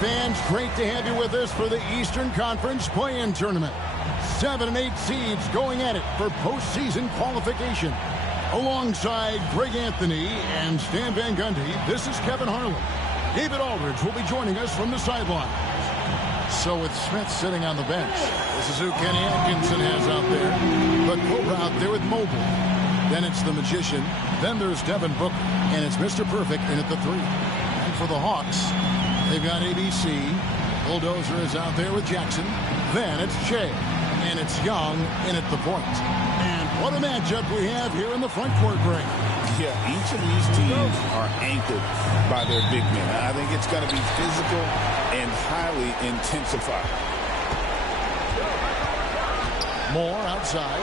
Fans, great to have you with us for the Eastern Conference Play-In Tournament. 7 and 8 seeds going at it for postseason qualification. Alongside Greg Anthony and Stan Van Gundy, this is Kevin Harlan. David Aldridge will be joining us from the sideline. So with Smith sitting on the bench, this is who Kenny Atkinson has out there. But Cobra out there with Mobley. Then it's the Magician. Then there's Devin Booker. And it's Mr. Perfect in at the 3. And for the Hawks, they've got ABC. Bulldozer is out there with Jackson. Then it's Shea. And it's Young in at the point. And what a matchup we have here in the front court, Greg. Yeah, each of these teams are anchored by their big men. I think it's going to be physical and highly intensified. Moore outside.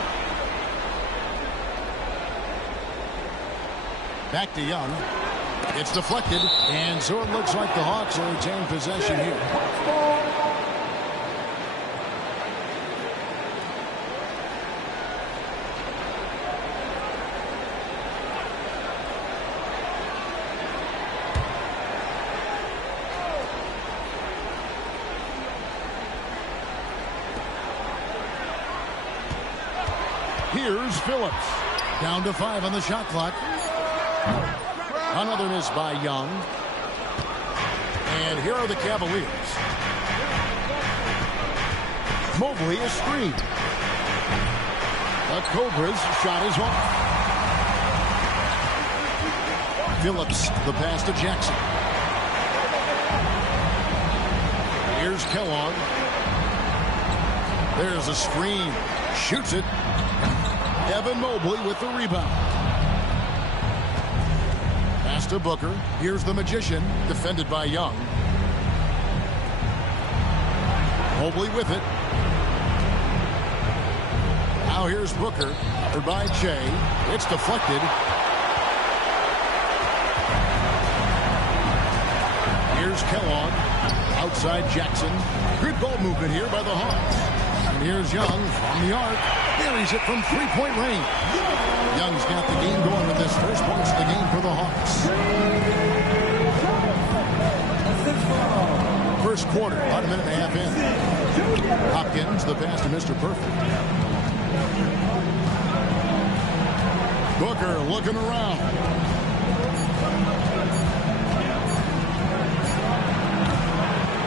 Back to Young. It's deflected, and so it looks like the Hawks will retain possession here. Here's Phillips. Down to 5 on the shot clock. Another miss by Young. And here are the Cavaliers. Mobley is screened. The Cobras shot is off. Phillips, the pass to Jackson. Here's Kellogg. There's a screen. Shoots it. Evan Mobley with the rebound. Pass to Booker. Here's the Magician, defended by Young. Mobley with it. Now here's Booker, covered by Shea. It's deflected. Here's Kellogg. Outside Jackson. Good ball movement here by the Hawks. And here's Young from the arc. Buries it from three-point range. Young's got the game going with his first points of the game for the Hawks. First quarter, about a minute and a half in. Hopkins, the pass to Mr. Perfect. Booker looking around.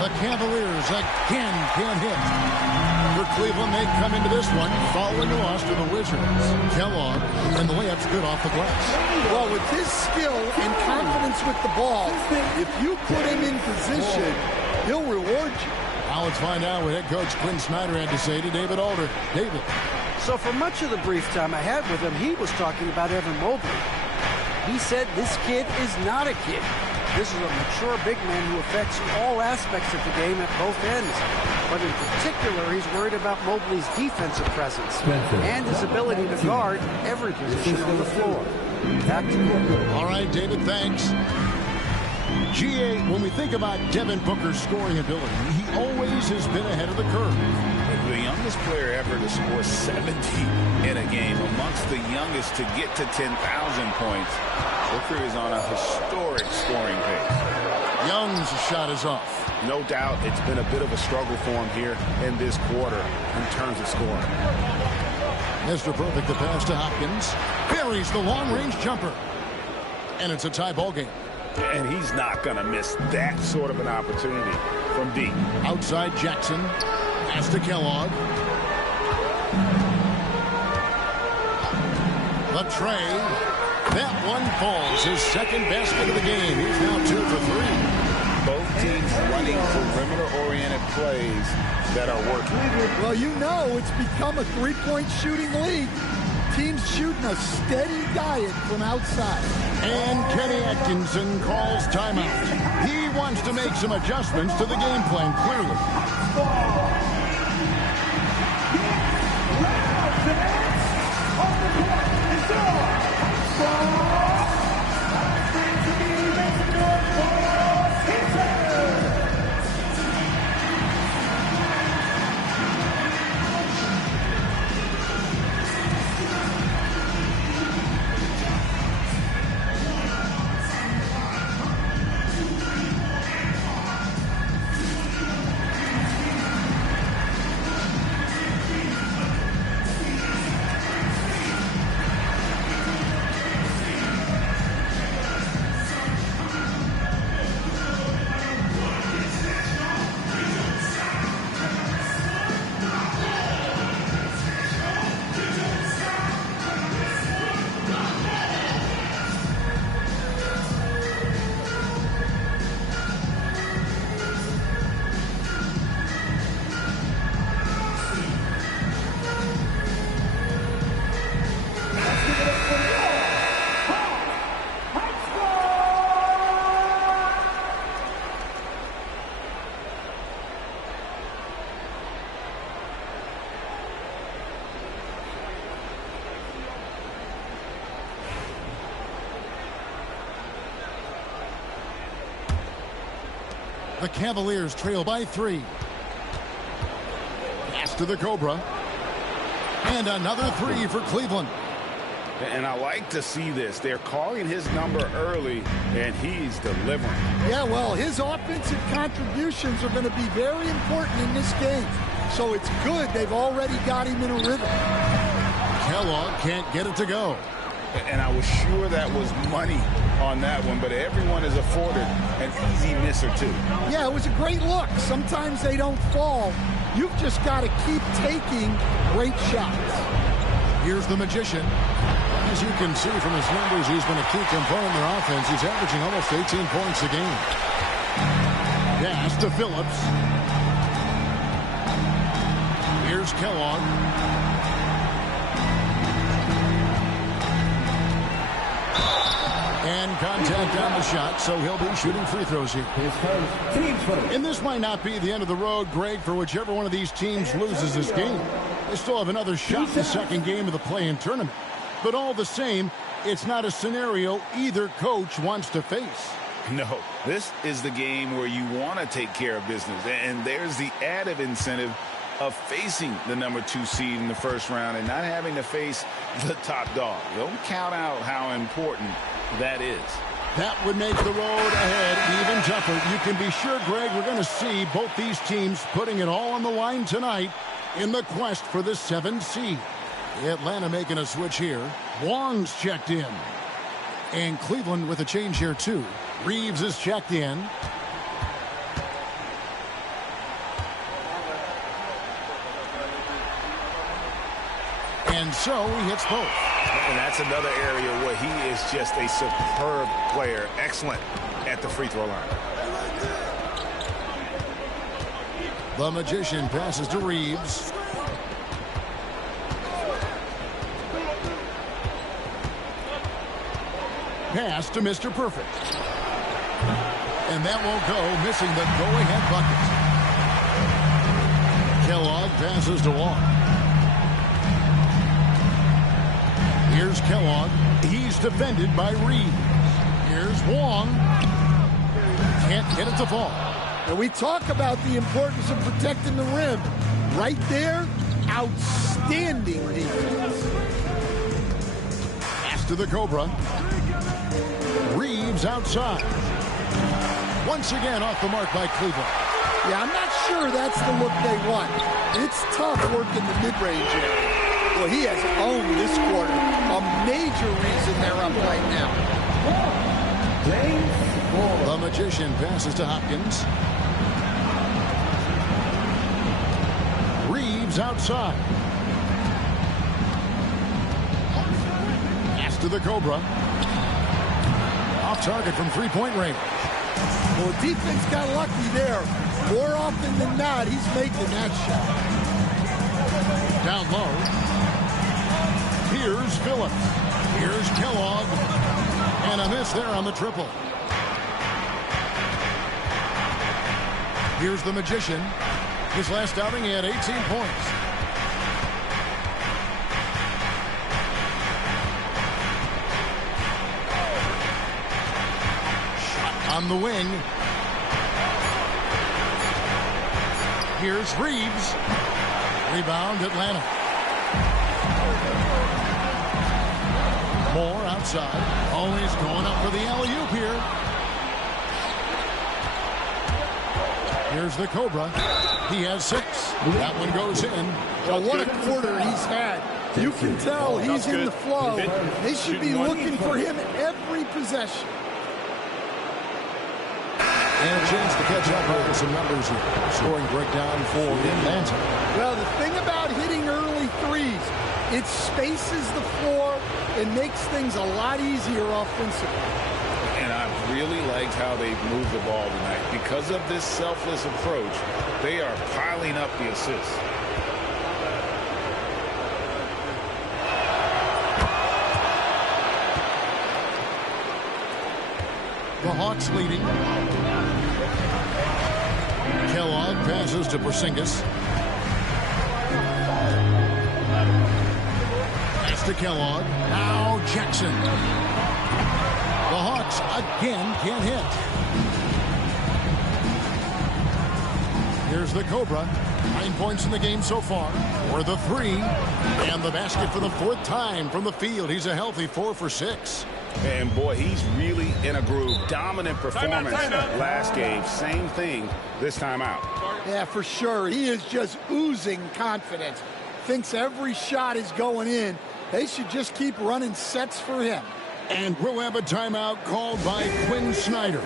The Cavaliers again can't hit. For Cleveland, they come into this one following a loss to the Wizards. Kellogg, and the layup's good off the glass. Well, with his skill and confidence with the ball, if you put him in position, he'll reward you. Now let's find out what head coach Quinn Snyder had to say to David Aldridge. David. So for much of the brief time I had with him, he was talking about Evan Mobley. He said this kid is not a kid. This is a mature big man who affects all aspects of the game at both ends. But in particular, he's worried about Mobley's defensive presence and his ability to guard every position on the floor. Back to you. All right, David, thanks. G.A., when we think about Devin Booker's scoring ability, he always has been ahead of the curve. The youngest player ever to score 70 in a game, amongst the youngest to get to 10,000 points. Booker is on a historic scoring pace. Young's shot is off. No doubt it's been a bit of a struggle for him here in this quarter in terms of scoring. Mr. Perfect, the pass to Hopkins. Buries the long-range jumper. And it's a tie ball game. And he's not going to miss that sort of an opportunity from deep. Outside Jackson. Pass to Kellogg. The tray. That one falls. His second basket of the game. He's now 2 for 3. Both teams running perimeter-oriented plays that are working. Well, you know it's become a three-point shooting league. Teams shooting a steady diet from outside. And Kenny Atkinson calls timeout. He wants to make some adjustments to the game plan, clearly. The Cavaliers trail by 3. Pass to the Cobra. And another 3 for Cleveland. And I like to see this. They're calling his number early, and he's delivering. Yeah, well, his offensive contributions are going to be very important in this game. So it's good they've already got him in a rhythm. Kellogg can't get it to go. And I was sure that was money on that one, but everyone is afforded an easy miss or two. Yeah, it was a great look. Sometimes they don't fall. You've just got to keep taking great shots. Here's the Magician. As you can see from his numbers, he's been a key component in their offense. He's averaging almost 18 points a game. Pass to Phillips. Here's Kellogg. And contact on the shot, so he'll be shooting free throws here. And this might not be the end of the road, Greg, for whichever one of these teams loses this game. They still have another shot in the second game of the play-in tournament. But all the same, it's not a scenario either coach wants to face. No, this is the game where you want to take care of business. And there's the added incentive of facing the number 2 seed in the first round and not having to face the top dog. Don't count out how important that is. That would make the road ahead even tougher. You can be sure, Greg, we're going to see both these teams putting it all on the line tonight in the quest for the 7th seed. Atlanta making a switch here. Wong's checked in. And Cleveland with a change here, too. Reeves is checked in. And so he hits both. And that's another area where he is just a superb player. Excellent at the free throw line. The Magician passes to Reeves. Pass to Mr. Perfect. And that won't go, missing the go-ahead bucket. Kellogg passes to Wong. Here's Kellogg. He's defended by Reeves. Here's Wong. Can't get it to fall. And we talk about the importance of protecting the rim. Right there, outstanding defense. Pass to the Cobra. Reeves outside. Once again off the mark by Cleveland. Yeah, I'm not sure that's the look they want. It's tough working the mid-range area. Well, he has owned this quarter. A major reason they're up right now. The Magician passes to Hopkins. Reeves outside. Pass to the Cobra. Off target from three-point range. Well, defense got lucky there. More often than not, he's making that shot. Down low. Here's Phillips. Here's Kellogg. And a miss there on the triple. Here's the Magician. His last outing, he had 18 points. Shot on the wing. Here's Reeves. Rebound, Atlanta. Moore outside. Always going up for the alley-oop here. Here's the Cobra. He has 6. That one goes in. Well, what a quarter he's had. You can tell he's in the flow. They should be looking for him every possession. And a chance to catch up on some numbers here. Scoring breakdown for Atlanta. Well, the thing about hitting early threes, it spaces the floor and makes things a lot easier offensively. And I really liked how they moved the ball tonight. Because of this selfless approach, they are piling up the assists. The Hawks leading. Kellogg passes to Porzingis. Pass to Kellogg. Now Jackson. The Hawks again can't hit. Here's the Cobra. 9 points in the game so far. For the 3. And the basket for the 4th time from the field. He's a healthy 4 for 6. And boy, he's really in a groove. Dominant performance last game. Same thing this time out. Yeah, for sure. He is just oozing confidence. Thinks every shot is going in. They should just keep running sets for him. And we'll have a timeout called by Quinn Snyder.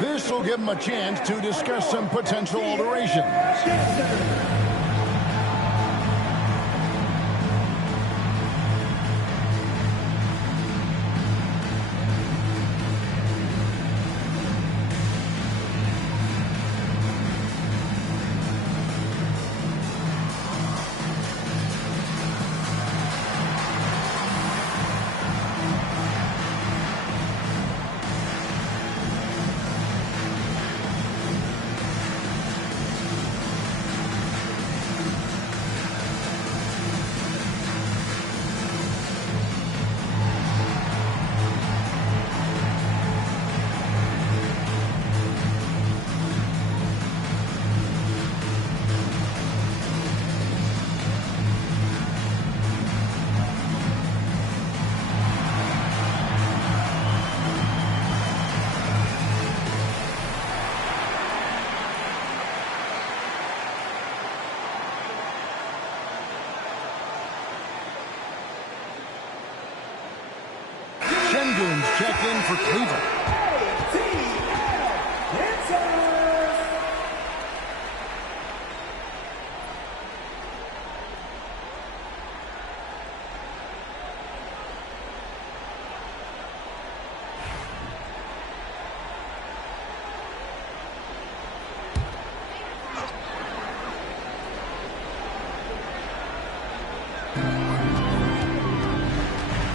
This will give him a chance to discuss some potential alterations. Sengun's checked in for Cleveland.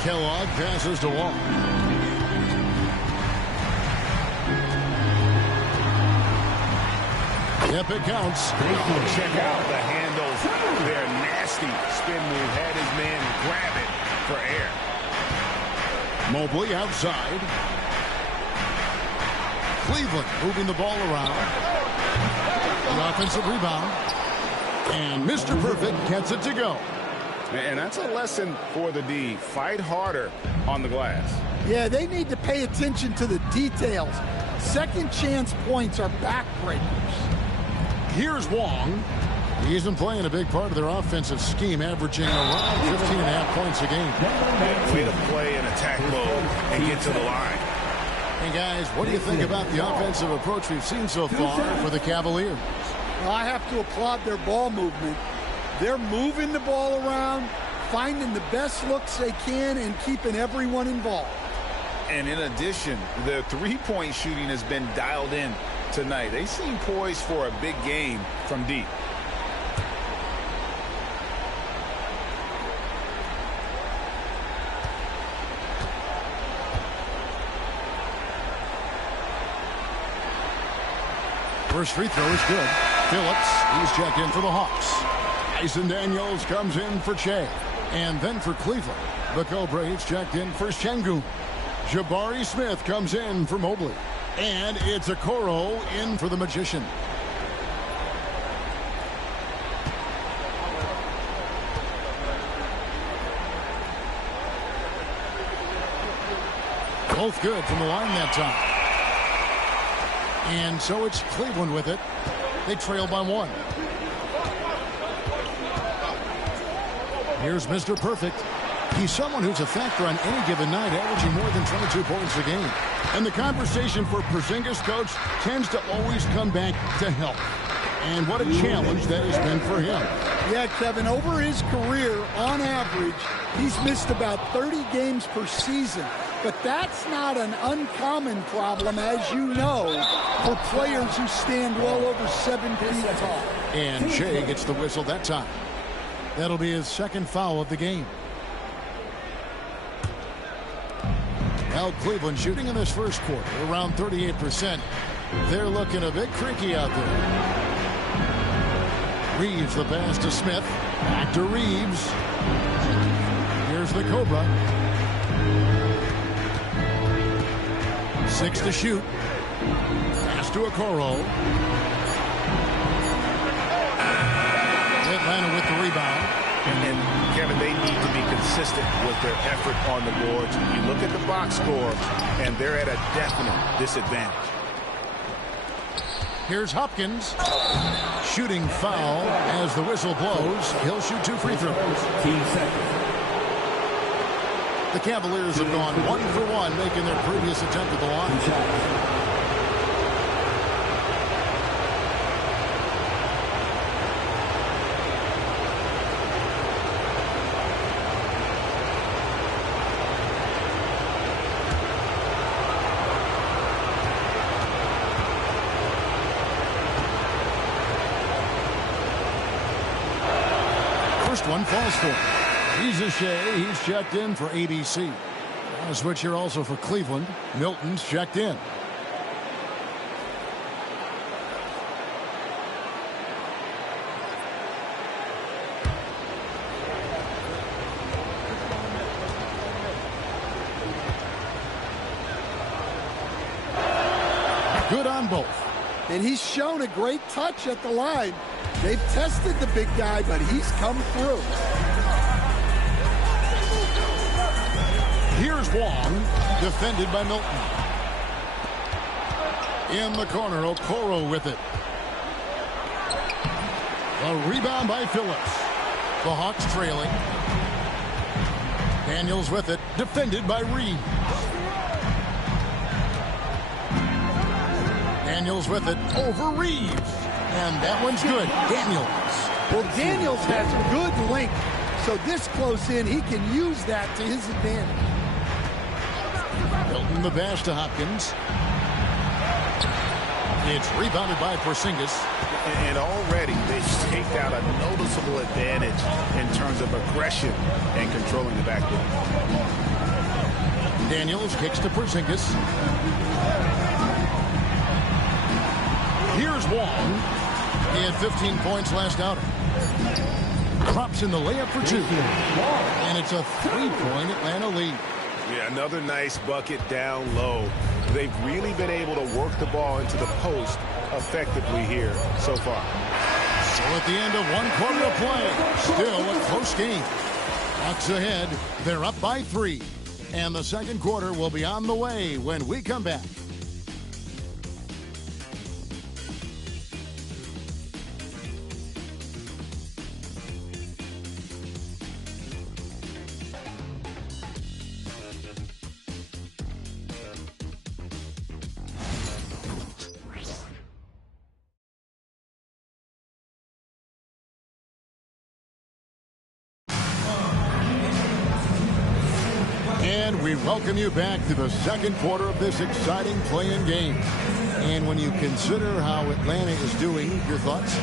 Kellogg passes to Wall. Yep, it counts. Check out the handles. They're nasty. Spin move. Had his man grab it for air. Mobley outside. Cleveland moving the ball around. The offensive rebound. And Mr. Perfect gets it to go. And that's a lesson for the D. Fight harder on the glass. Yeah, they need to pay attention to the details. Second chance points are backbreakers. Here's Wong. He's been playing a big part of their offensive scheme, averaging around 15.5 points a game. Way to play in attack mode and get to the line. Hey, guys, what do you think about the offensive approach we've seen so far for the Cavaliers? Well, I have to applaud their ball movement. They're moving the ball around, finding the best looks they can, and keeping everyone involved. And in addition, their three-point shooting has been dialed in tonight. They seem poised for a big game from deep. First free throw is good. Phillips, he's checked in for the Hawks. Tyson Daniels comes in for Che. And then for Cleveland, Bako Braves checked in for Şengün. Jabari Smith comes in for Mobley. And it's Okoro in for the Magician. Both good from the line that time. And so it's Cleveland with it. They trail by one. Here's Mr. Perfect. He's someone who's a factor on any given night, averaging more than 22 points a game. And the conversation for Porzingis, coach, tends to always come back to health. And what a challenge that has been for him. Yeah, Kevin, over his career, on average, he's missed about 30 games per season. But that's not an uncommon problem, as you know, for players who stand well over 7 feet tall. And Shea gets the whistle that time. That'll be his second foul of the game. Now Cleveland shooting in this first quarter around 38%. They're looking a bit creaky out there. Reeves the pass to Smith. Back to Reeves. Here's the Cobra. 6 to shoot. Pass to Okoro. Atlanta with the rebound. And Kevin, they need to be consistent with their effort on the boards. You look at the box score, and they're at a definite disadvantage. Here's Hopkins. Shooting foul as the whistle blows. He'll shoot 2 free throws. The Cavaliers have gone 1 for 1, making their previous attempt at the line. First one falls for him. He's a Shea. He's checked in for ABC. A switch here also for Cleveland. Milton's checked in. Good on both. And he's shown a great touch at the line. They've tested the big guy, but he's come through. Here's Wong, defended by Milton. In the corner, Okoro with it. A rebound by Phillips. The Hawks trailing. Daniels with it, defended by Reeves. Daniels with it, over Reeves. And that one's good. Daniels. Well, Daniels has good length, so this close in, he can use that to his advantage. Milton the pass to Hopkins. It's rebounded by Porzingis. And already they've staked out a noticeable advantage in terms of aggression and controlling the backcourt. Daniels kicks to Porzingis. Here's Wong. He had 15 points last outing. Drops in the layup for 2. And it's a 3-point Atlanta lead. Yeah, another nice bucket down low. They've really been able to work the ball into the post effectively here so far. So at the end of 1 quarter of play, still a close game. Bucks ahead. They're up by 3. And the second quarter will be on the way when we come back. And we welcome you back to the second quarter of this exciting play-in game. And when you consider how Atlanta is doing, your thoughts?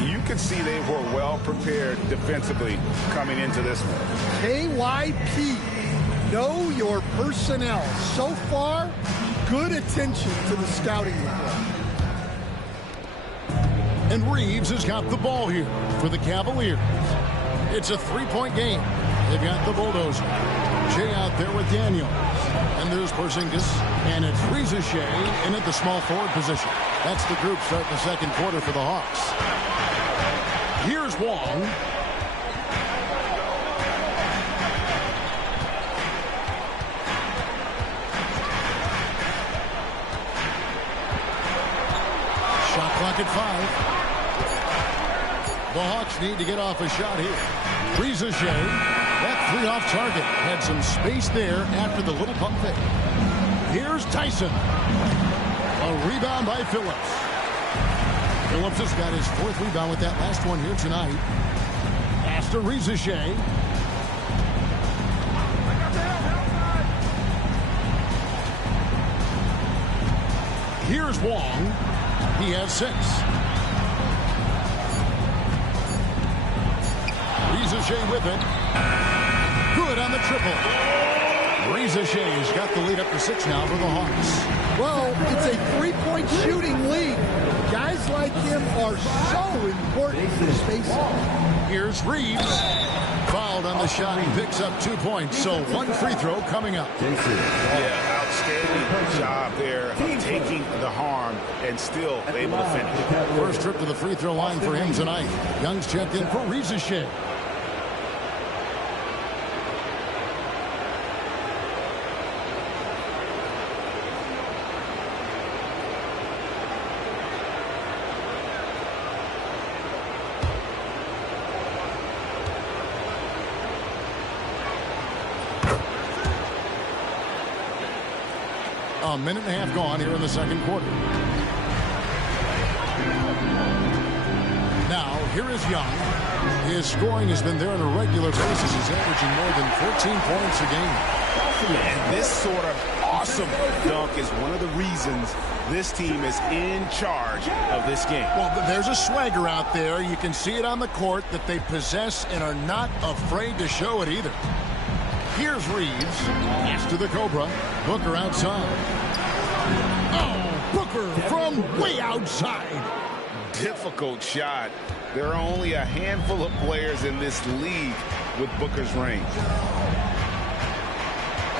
You can see they were well prepared defensively coming into this one. KYP, know your personnel. So far, good attention to the scouting report. And Reeves has got the ball here for the Cavaliers. It's a 3-point game. They've got the bulldozer. Shea out there with Daniels. And there's Porzingis. And it's Reza Shea in at the small forward position. That's the group starting the second quarter for the Hawks. Here's Wong. Shot clock at 5. The Hawks need to get off a shot here. Reza Shea. That 3 off target had some space there after the little pump fake. Here's Tyson. A rebound by Phillips. Phillips has got his 4th rebound with that last one here tonight. Pass to Reza Shea. Here's Wong. He has 6. Reza Shea with it. Good on the triple. Reza Shea has got the lead up to 6 now for the Hawks. Well, it's a 3-point shooting lead. Guys like him are so important for spacing. Here's Reeves. Fouled on the shot. He picks up 2 points. So 1 free throw coming up. Yeah, outstanding job there of taking the harm and still able to finish. First trip to the free throw line for him tonight. Young's checked in for Reza Shea. A minute and a half gone here in the second quarter. Now, here is Young. His scoring has been there on a regular basis. He's averaging more than 14 points a game. And this sort of awesome dunk is one of the reasons this team is in charge of this game. Well, there's a swagger out there. You can see it on the court that they possess and are not afraid to show it either. Here's Reeves. Pass to the Cobra. Booker outside. Oh, Booker from way outside. Difficult shot. There are only a handful of players in this league with Booker's range.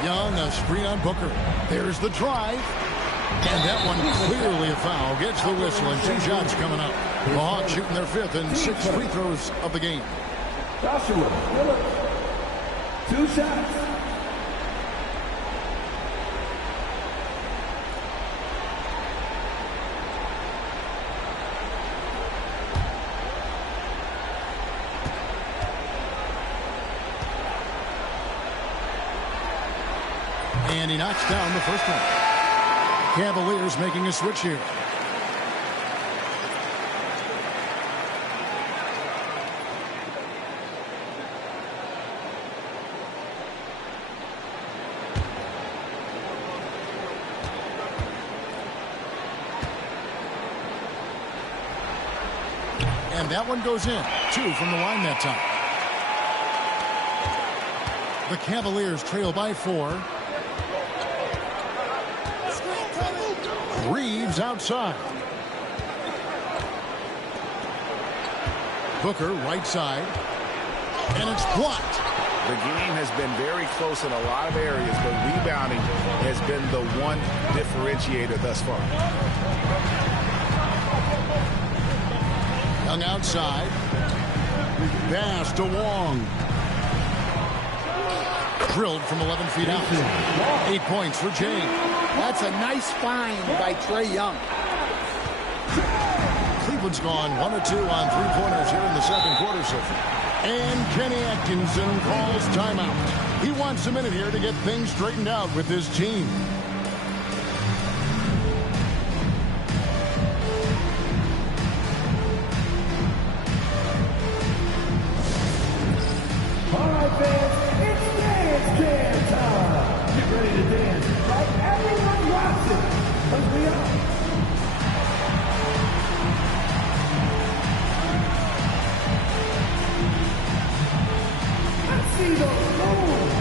Young, a screen on Booker. There's the drive. And that one clearly a foul. Gets the whistle and 2 shots coming up. The Hawks shooting their 5th and 6th free throws of the game. Joshua Phillips, 2 shots. And he knocks down the first one. Cavaliers making a switch here. And that one goes in. 2 from the line that time. The Cavaliers trail by 4. Reeves outside. Booker, right side. And it's blocked. The game has been very close in a lot of areas, but rebounding has been the one differentiator thus far. Young outside. Pass to Wong. Drilled from 11 feet out. 8 points for James. That's a nice find by Trae Young. Cleveland's gone 1 of 2 on three-pointers here in the second quarter so far. And Kenny Atkinson calls timeout. He wants a minute here to get things straightened out with his team. All right, fans, it's Dance Jam time. Get ready to dance like everyone watching. Because we are. Let's see those moves.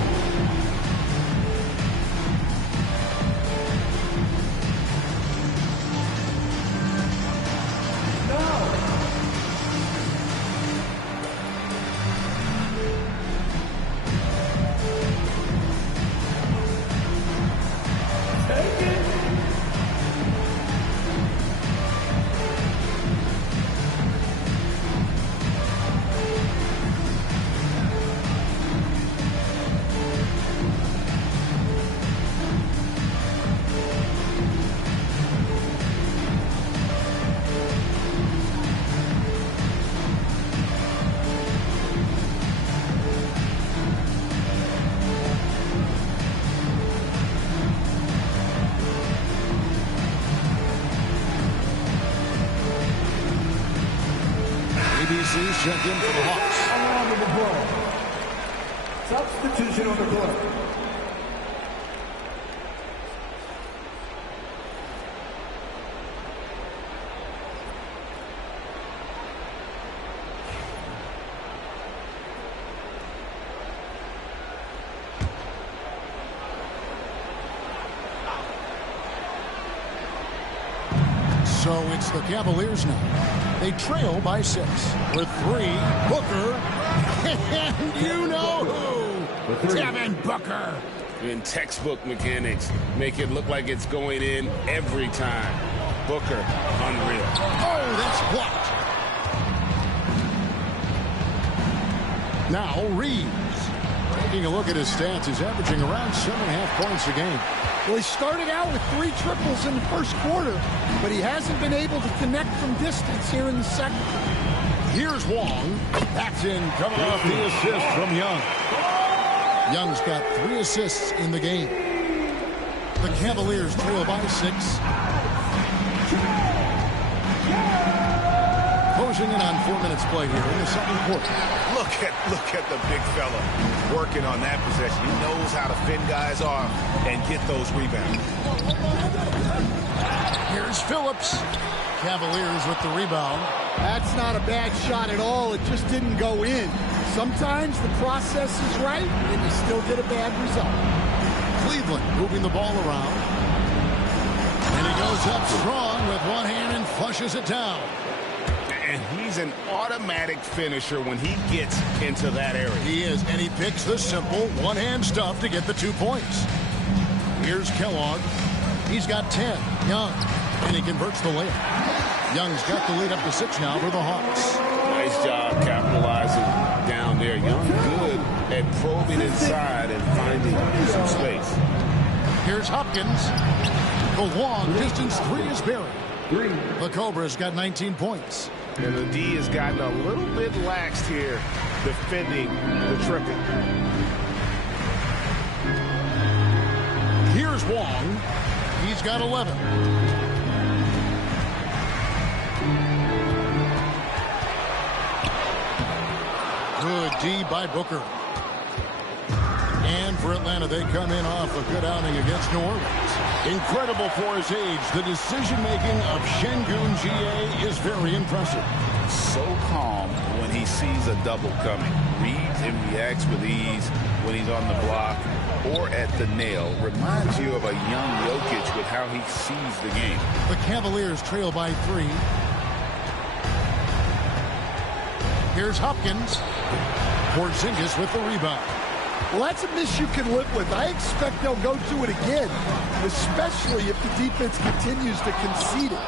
ABC's check in for the Hawks. Around the ball. Substitution on the court. So it's the Cavaliers now. They trail by 6. With 3, Booker. And you know who? Devin Booker. In textbook mechanics, make it look like it's going in every time. Booker, unreal. Oh, that's blocked. Now Reeves. Taking a look at his stats, he's averaging around 7.5 points a game. Well, he started out with 3 triples in the first quarter, but he hasn't been able to connect from distance here in the second. Here's Wong. That's in, coming off the assist from Young. Young's got 3 assists in the game. The Cavaliers trail by 6. Closing in on 4 minutes play here in the second quarter. Look at the big fella working on that possession. He knows how to fend guys off and get those rebounds. Here's Phillips. Cavaliers with the rebound. That's not a bad shot at all. It just didn't go in. Sometimes the process is right, and you still get a bad result. Cleveland moving the ball around. And he goes up strong with one hand and flushes it down. And he's an automatic finisher when he gets into that area. He is, and he picks the simple one-hand stuff to get the 2 points. Here's Kellogg. He's got 10. Young, and he converts the layup. Young's got the lead up to 6 now for the Hawks. Nice job capitalizing down there. Young good at probing inside and finding some space. Here's Hopkins. The long distance 3 is buried. The Cobras got 19 points. And the D has gotten a little bit laxed here defending the triple. Here's Wong. He's got 11. Good D by Booker. And for Atlanta, they come in off a good outing against New Orleans. Incredible for his age, the decision-making of Şengün GA is very impressive. So calm when he sees a double coming. Reads and reacts with ease when he's on the block or at the nail. Reminds you of a young Jokic with how he sees the game. The Cavaliers trail by 3. Here's Hopkins. Porzingis with the rebound. Well, that's a miss you can live with. I expect they'll go to it again, especially if the defense continues to concede it.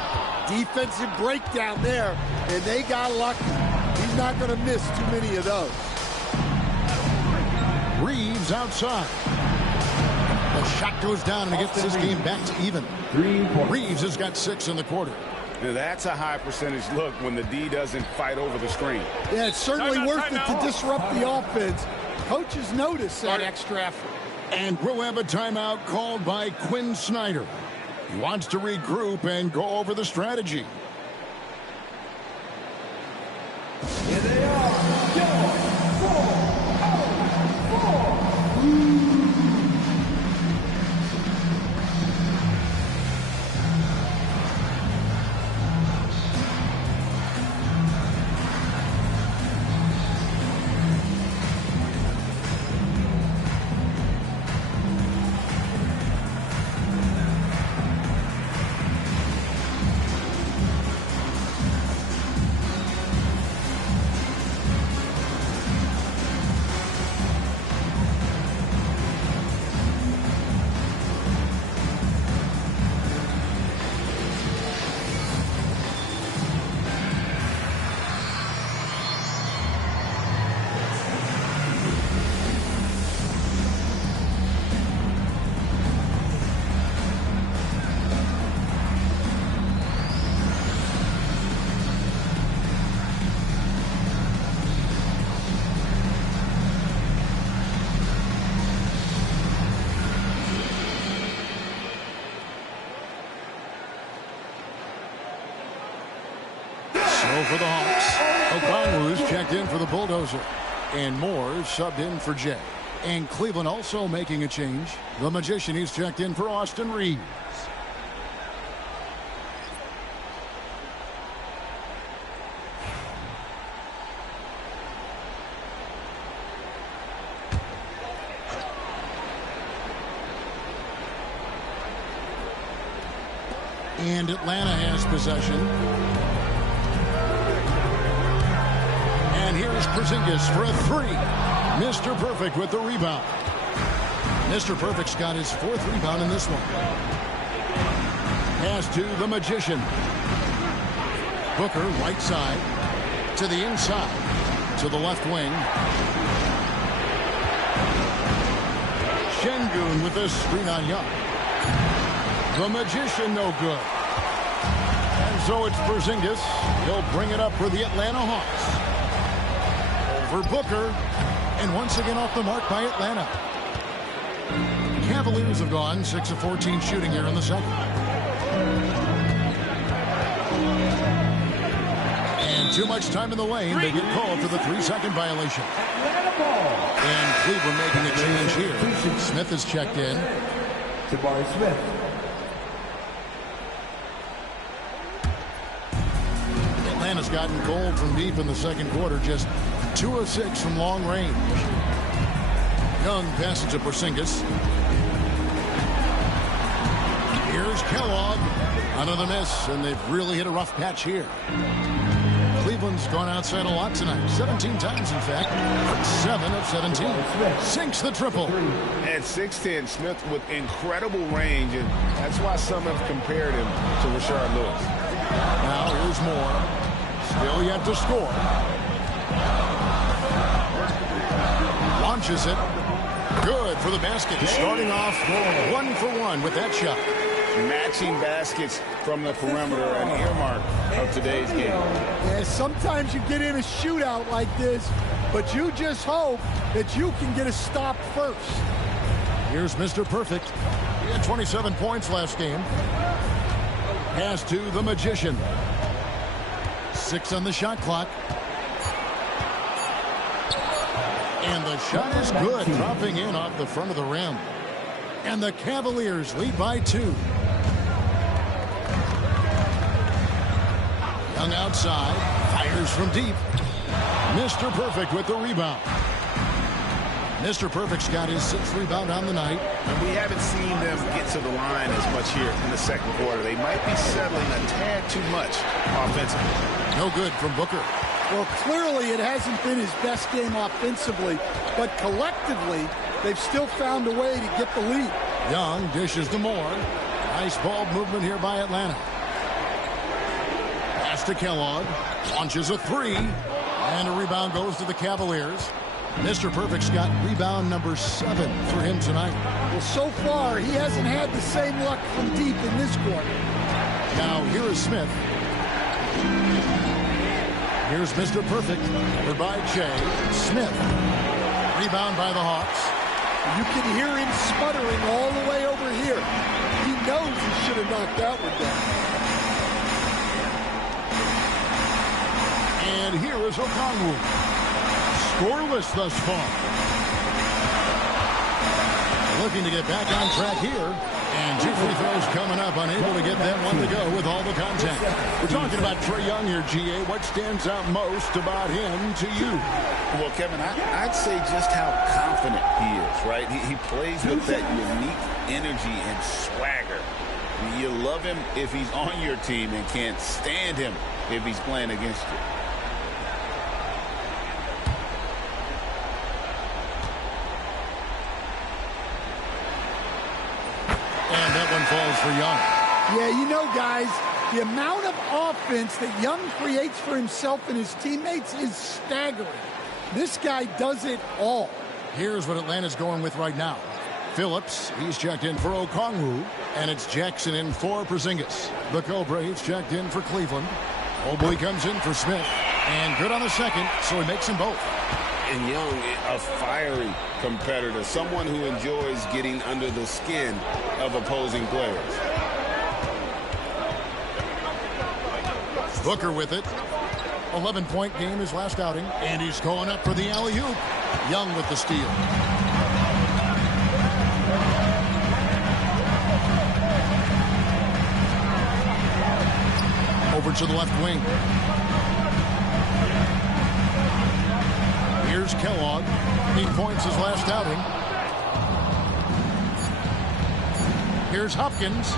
Defensive breakdown there, and they got lucky. He's not going to miss too many of those. Reeves outside. The shot goes down and it gets this game back to even. Reeves has got 6 in the quarter. Now that's a high percentage look when the D doesn't fight over the screen. Yeah, it's certainly worth it to disrupt the offense. Coaches notice that extra effort. And we'll have a timeout called by Quinn Snyder. He wants to regroup and go over the strategy. Here they are. Go. 4. For the Hawks, Okongwu's checked in for the Bulldozer, and Moore subbed in for Jay. And Cleveland also making a change. The Magician, he's checked in for Austin Reeves. And Atlanta has possession. And here's Porzingis for a 3. Mr. Perfect with the rebound. Mr. Perfect's got his 4th rebound in this one. Pass to the Magician. Booker, right side. To the inside. To the left wing. Şengün with the screen on Young. The Magician no good. And so it's Porzingis. He'll bring it up for the Atlanta Hawks. For Booker, and once again off the mark by Atlanta. Cavaliers have gone 6 of 14 shooting here in the second. And too much time in the lane. They get called for the 3-second violation. And Cleveland making a change here. Smith is checked in. Jabari Smith. Atlanta's gotten cold from deep in the second quarter. Just 2 of 6 from long range. Young passes to Porzingis. Here's Kellogg. Another miss, and they've really hit a rough patch here. Cleveland's gone outside a lot tonight. 17 times, in fact. 7 of 17. Sinks the triple. At 6'10", Smith with incredible range, and that's why some have compared him to Rashard Lewis. Now here's Moore. Still yet to score. Launches it. Good for the basket. Starting off 1 for 1 with that shot. Matching baskets from the perimeter, an earmark of today's game. Yeah, sometimes you get in a shootout like this, but you just hope that you can get a stop first. Here's Mr. Perfect. He had 27 points last game. Pass to the Magician. 6 on the shot clock. And the shot is good, dropping in off the front of the rim. And the Cavaliers lead by 2. Young outside, fires from deep. Mr. Perfect with the rebound. Mr. Perfect's got his 6th rebound on the night. And we haven't seen them get to the line as much here in the second quarter. They might be settling a tad too much offensively. No good from Booker. Well, clearly it hasn't been his best game offensively, but collectively, they've still found a way to get the lead. Young dishes to Moore. Nice ball movement here by Atlanta. Pass to Kellogg. Launches a three. And a rebound goes to the Cavaliers. Mr. Perfect's got rebound number 7 for him tonight. Well, so far, he hasn't had the same luck from deep in this quarter. Now, here is Smith. Here's Mr. Perfect, covered by Che. Smith. Rebound by the Hawks. You can hear him sputtering all the way over here. He knows he should have knocked that one down. And here is Okongwu. Scoreless thus far. Looking to get back on track here. And 2 free throws coming up, unable to get that one to go with all the contact. We're talking about Trae Young here, GA. What stands out most about him to you? Well, Kevin, I'd say just how confident he is, right? He plays with that unique energy and swagger. You love him if he's on your team and can't stand him if he's playing against you. And that one falls for Young. Yeah, you know, guys, the amount of offense that Young creates for himself and his teammates is staggering. This guy does it all. Here's what Atlanta's going with right now. Phillips, he's checked in for Okongwu, and it's Jackson in for Porzingis. The Cobras checked in for Cleveland. Mobley comes in for Smith, and good on the second, so he makes them both. And Young, a fiery competitor, someone who enjoys getting under the skin of opposing players. Booker with it. 11-point game his last outing, and he's going up for the alley-oop. Young with the steal. Over to the left wing. Here's Kellogg. 8 points his last outing. Here's Hopkins.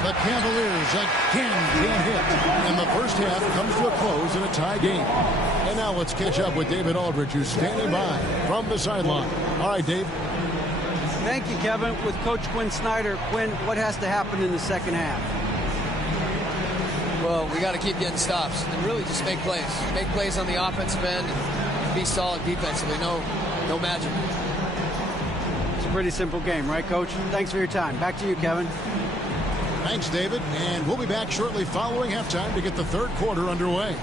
The Cavaliers again can't hit. And the first half comes to a close in a tie game. And now let's catch up with David Aldridge, who's standing by from the sideline. All right, Dave. Thank you, Kevin. With Coach Quinn Snyder, Quinn, what has to happen in the second half? Well, we got to keep getting stops and really just make plays. Make plays on the offensive end and be solid defensively. No magic. It's a pretty simple game, right, Coach? Thanks for your time. Back to you, Kevin. Thanks, David. And we'll be back shortly following halftime to get the third quarter underway.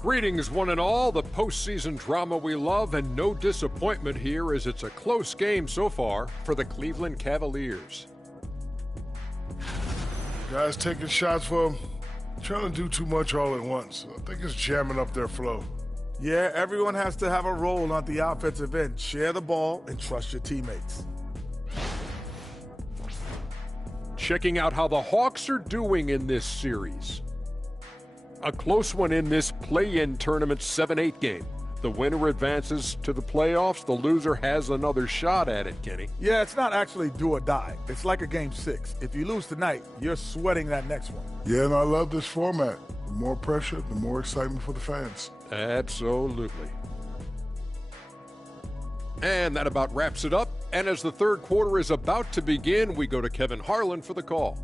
Greetings, one and all. The postseason drama we love, and no disappointment here as it's a close game so far for the Cleveland Cavaliers. Guys taking shots for them, trying to do too much all at once. I think it's jamming up their flow. Yeah, everyone has to have a role on the offensive end. Share the ball and trust your teammates. Checking out how the Hawks are doing in this series. A close one in this play-in tournament 7-8 game. The winner advances to the playoffs. The loser has another shot at it, Kenny. Yeah, it's not actually do or die. It's like a game 6. If you lose tonight, you're sweating that next one. Yeah, and I love this format. The more pressure, the more excitement for the fans. Absolutely. And that about wraps it up. And as the third quarter is about to begin, we go to Kevin Harlan for the call.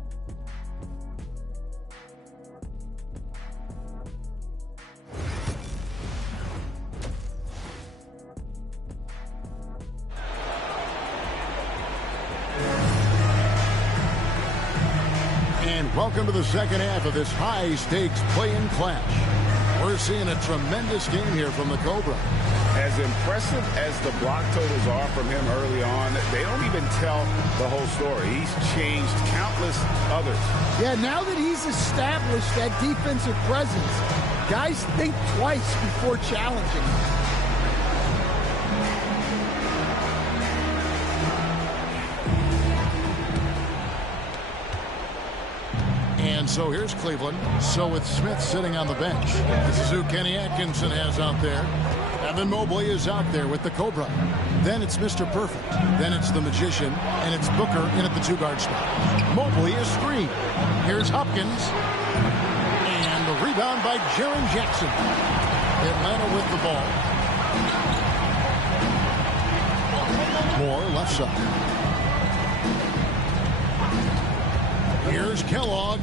And welcome to the second half of this high-stakes play-in clash. We're seeing a tremendous game here from the Cobra. As impressive as the block totals are from him early on, they don't even tell the whole story. He's changed countless others. Yeah, now that he's established that defensive presence, guys think twice before challenging him. And So here's Cleveland. So with Smith sitting on the bench, this is who Kenny Atkinson has out there. Evan Mobley is out there with the Cobra. Then it's Mr. Perfect. Then it's the Magician. And it's Booker in at the 2-guard spot. Mobley is screened. Here's Hopkins. And the rebound by Jaren Jackson. Atlanta with the ball. Moore left side. Here's Kellogg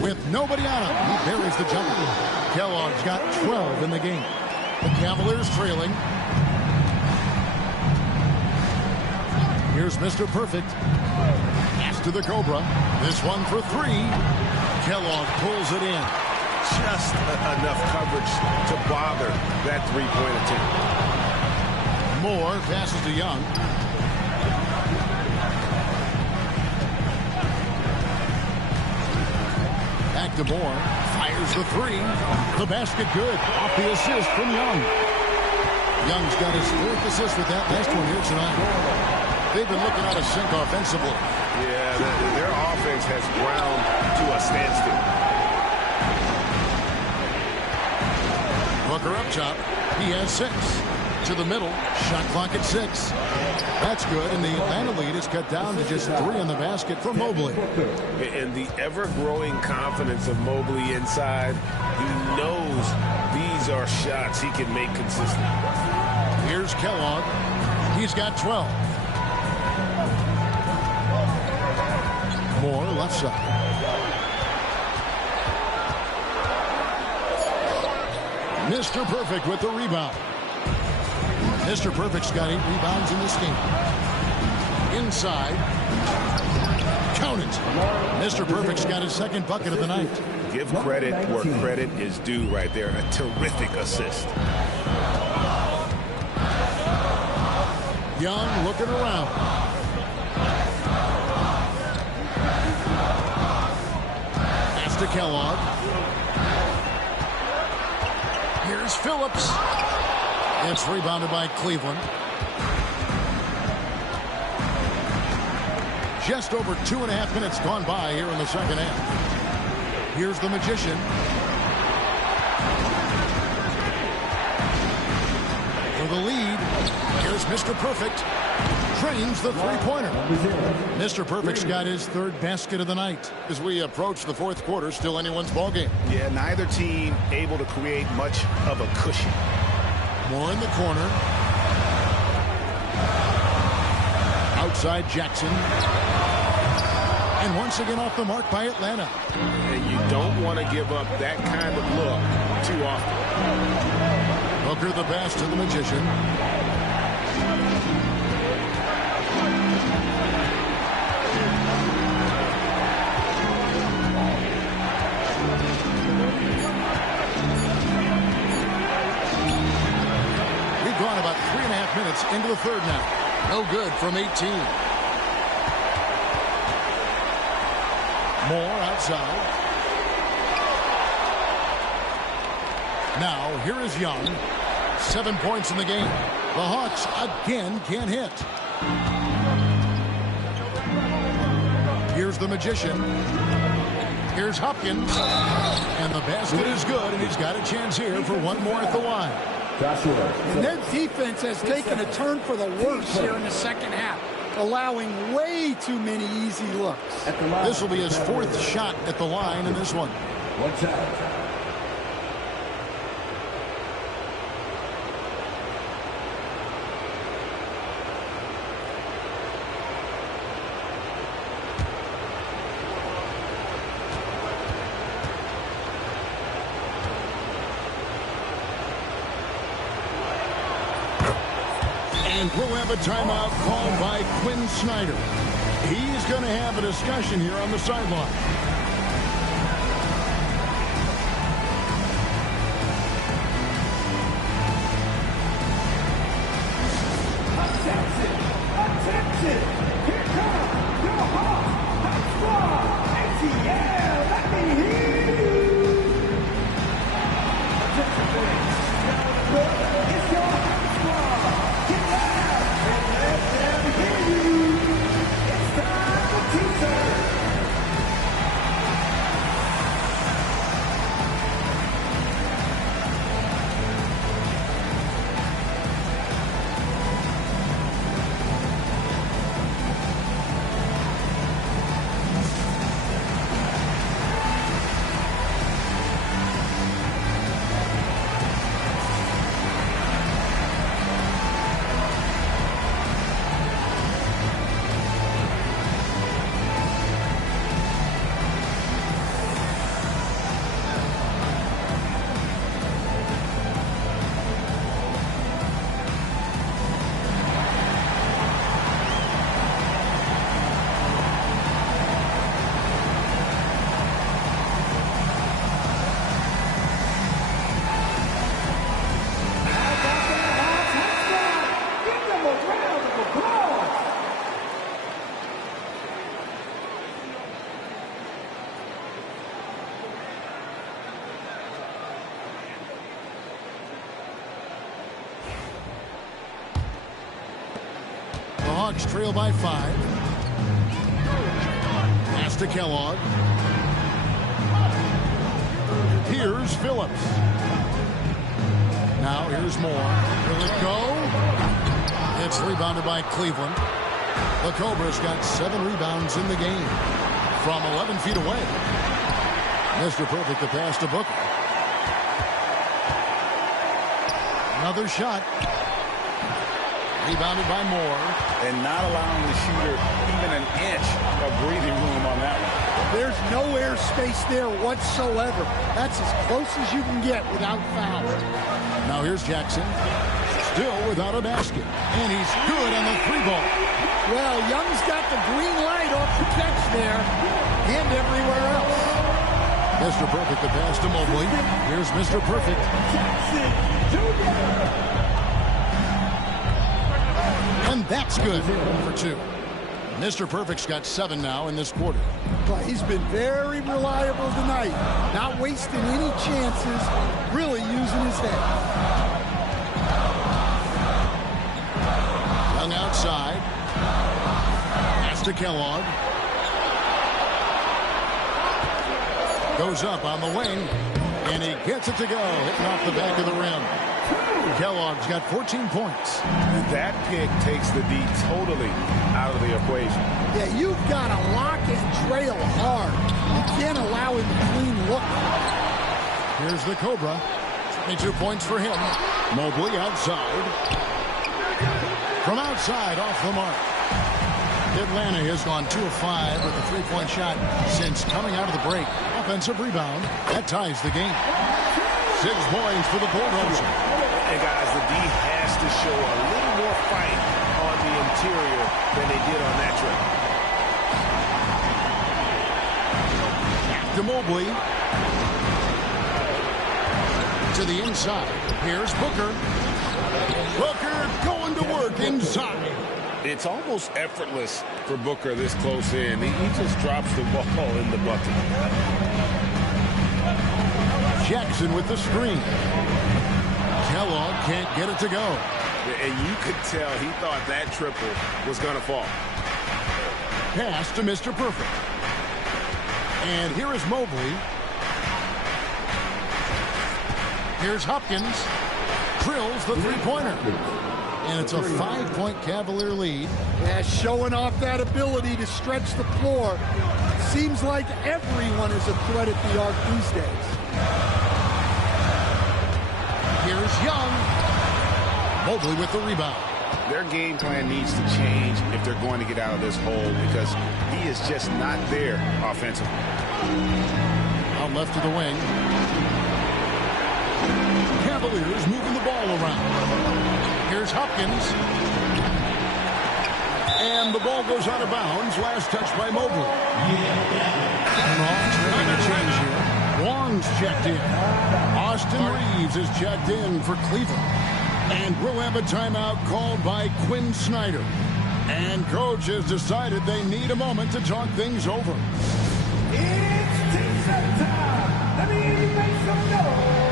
with nobody on him. He buries the jumper. Kellogg's got 12 in the game. The Cavaliers trailing. Here's Mr. Perfect. Pass to the Cobra. This one for 3. Kellogg pulls it in. Just enough coverage to bother that three-point attempt. Moore passes to Young. Back to Moore. Fires the 3. The basket good. Off the assist from Young. Young's got his 4th assist with that last one here tonight. They've been looking out of sync offensively. Yeah, their offense has ground to a standstill. Booker up top. He has 6. To the middle. Shot clock at 6. That's good, and the Atlanta lead is cut down to just 3 on the basket for Mobley. And the ever-growing confidence of Mobley inside, he knows these are shots he can make consistently. Here's Kellogg. He's got 12. Moore left side. Mr. Perfect with the rebound. Mr. Perfect's got 8 rebounds in this game. Inside. Count it. Mr. Perfect's got his 2nd bucket of the night. Give credit where credit is due right there. A terrific assist. Young looking around. Pass to Kellogg. Here's Phillips. It's rebounded by Cleveland. Just over 2.5 minutes gone by here in the second half. Here's the Magician. For the lead, here's Mr. Perfect. Drains the 3-pointer. Mr. Perfect's got his 3rd basket of the night. As we approach the 4th quarter, still anyone's ballgame. Yeah, neither team able to create much of a cushion. Moore in the corner. Outside Jackson. And once again off the mark by Atlanta. And you don't want to give up that kind of look too often. Booker the pass to the Magician. We've gone about 3.5 minutes into the 3rd now. No good from 18. Moore outside. Now, here is Young. 7 points in the game. The Hawks again can't hit. Here's the Magician. Here's Hopkins. And the basket is good, and he's got a chance here for one more at the line. And their defense has taken a turn for the worse here in the second half, allowing way too many easy looks. This will be his 4th shot at the line in this one. One time. And we'll have a timeout called by Quinn Snyder. He's going to have a discussion here on the sideline. Attention! Here comes your Hawks Hot Squad! ATL, let me hear you! Attention, fans. It's your Hot Squad! Get loud and let them hear you! It's time for teaser! Hawks trail by 5. Pass to Kellogg. Here's Phillips. Now here's Moore. Will it go? It's rebounded by Cleveland. The Cobras got 7 rebounds in the game from 11 feet away. Mr. Perfect the pass to Booker. Another shot. Rebounded by Moore. And not allowing the shooter even an inch of breathing room on that one. There's no air space there whatsoever. That's as close as you can get without foul. Now here's Jackson. Still without a basket. And he's good on the 3-ball. Well, Young's got the green light off the catch there and everywhere else. Mr. Perfect the pass to Mobley. Here's Mr. Perfect. And that's good for 2. Mr. Perfect's got 7 now in this quarter. Well, he's been very reliable tonight. Not wasting any chances, really using his head. Young outside. Pass to Kellogg. Goes up on the wing. And he gets it to go. Hitting off the back of the rim. Kellogg's got 14 points. That pick takes the D totally out of the equation. Yeah, you've got to lock and trail hard. You can't allow him to clean look. Here's the Cobra. 22 points for him. Mobley outside. From outside, off the mark. Atlanta has gone 2 of 5 with a 3-point shot since coming out of the break. Offensive rebound. That ties the game. 6 points for the Bulldozer. And guys, the D has to show a little more fight on the interior than they did on that trip. To Mobley. To the inside. Here's Booker. Booker going to work inside. It's almost effortless for Booker this close in. He just drops the ball in the bucket. Jackson with the screen. Kellogg can't get it to go. And you could tell he thought that triple was going to fall. Pass to Mr. Perfect. And here is Mobley. Here's Hopkins. Drills the 3-pointer. And it's a 5-point Cavalier lead. Yeah, showing off that ability to stretch the floor. Seems like everyone is a threat at the arc these days. Here's Young. Mobley with the rebound. Their game plan needs to change if they're going to get out of this hole because he is just not there offensively. Out left to the wing. Cavaliers moving the ball around. Here's Hopkins. And the ball goes out of bounds. Last touch by Mobley. Trying to change here. Wong's checked in. Austin Reeves is checked in for Cleveland. And we'll have a timeout called by Quinn Snyder. And coach has decided they need a moment to talk things over. It's team set time. Let me hear you make some noise.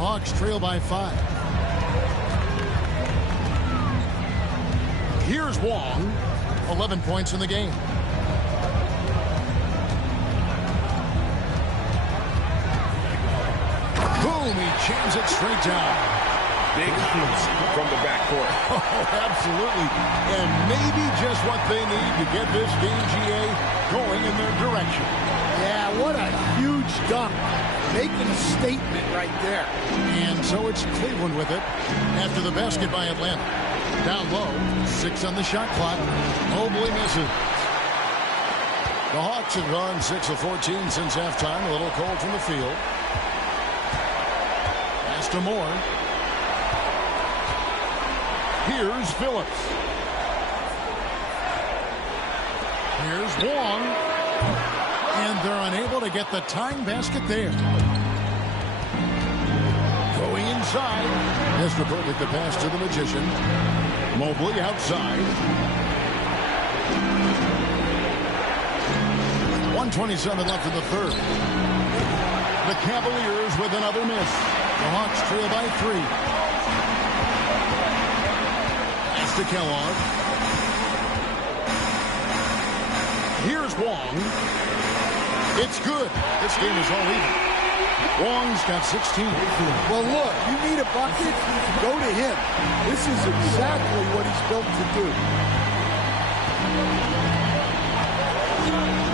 Hawks trail by 5. Here's Wong. 11 points in the game. Boom, he jams it straight down. Big hops from the backcourt. Oh, absolutely. And maybe just what they need to get this game, GA, going in their direction. Yeah, what a huge dunk. Making a statement right there. And so it's Cleveland with it after the basket by Atlanta. Down low, 6 on the shot clock. Mobley misses. The Hawks have gone 6 of 14 since halftime. A little cold from the field. Pass to Moore. Here's Phillips. Here's Wong. And they're unable to get the tying basket there. Going inside. Mr. Perfect, the pass to the Magician. Mobley outside. 1:27 left in the third. The Cavaliers with another miss. The Hawks trail by 3. Pass to Kellogg. Here's Wong. It's good. This game is all even. Wong's got 16. Well, look, you need a bucket, go to him. This is exactly what he's built to do.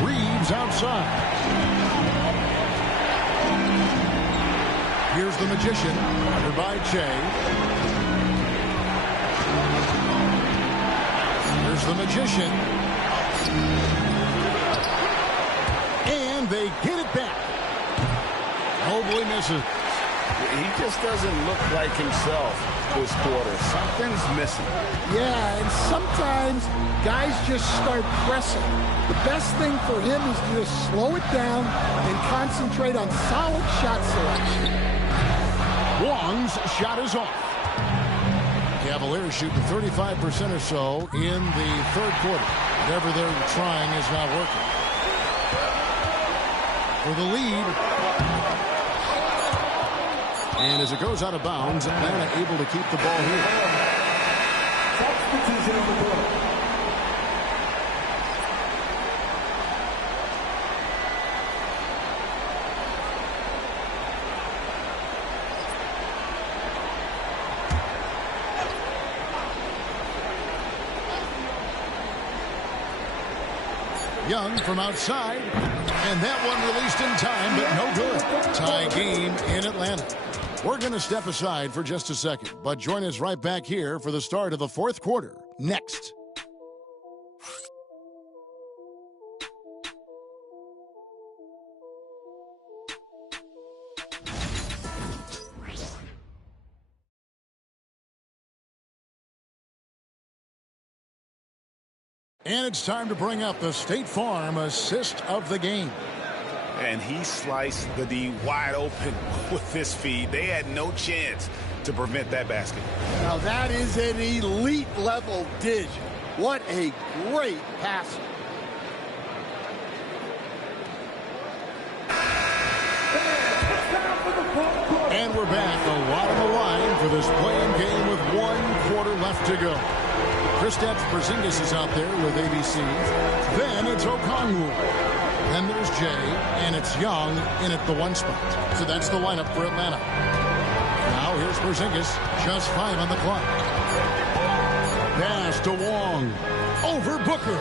Reeves outside. Here's the Magician, covered by Che. Here's the Magician. And they get it back. Mobley misses. He just doesn't look like himself this quarter. Something's missing. Yeah, and sometimes guys just start pressing. The best thing for him is to just slow it down and concentrate on solid shot selection. Wong's shot is off. Cavaliers shooting 35% or so in the third quarter. Whatever they're trying is not working. For the lead. And as it goes out of bounds, Atlanta able to keep the ball here. Substitution on the court. Young from outside. And that one released in time, but no good. Tie game in Atlanta. We're going to step aside for just a second, but join us right back here for the start of the fourth quarter. Next. And it's time to bring up the State Farm assist of the game. And he sliced the D wide open with this feed. They had no chance to prevent that basket. Now that is an elite level dish. What a great passer. And we're back. A lot on the line for this playing game with 1 quarter left to go. Kristaps Porzingis is out there with ABC. Then it's Okongwu. Then there's Jay, and it's Young in at the 1 spot. So that's the lineup for Atlanta. Now here's Porzingis, just 5 on the clock. Pass to Wong. Over Booker.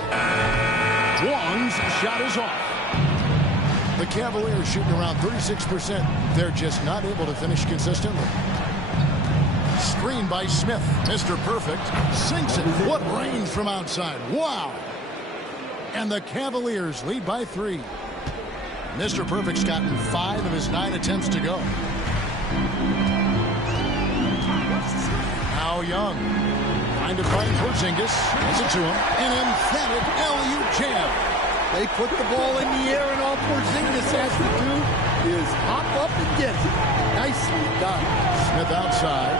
Wong's shot is off. The Cavaliers shooting around 36%. They're just not able to finish consistently. Screen by Smith. Mr. Perfect sinks it. What range from outside. Wow. And the Cavaliers lead by 3. Mr. Perfect's gotten 5 of his 9 attempts to go. Now Young. Trying to find Porzingis. Hands it to him. An emphatic alley-oop jam. They put the ball in the air, and all Porzingis has to do is hop up and get it. Nicely done. Smith outside.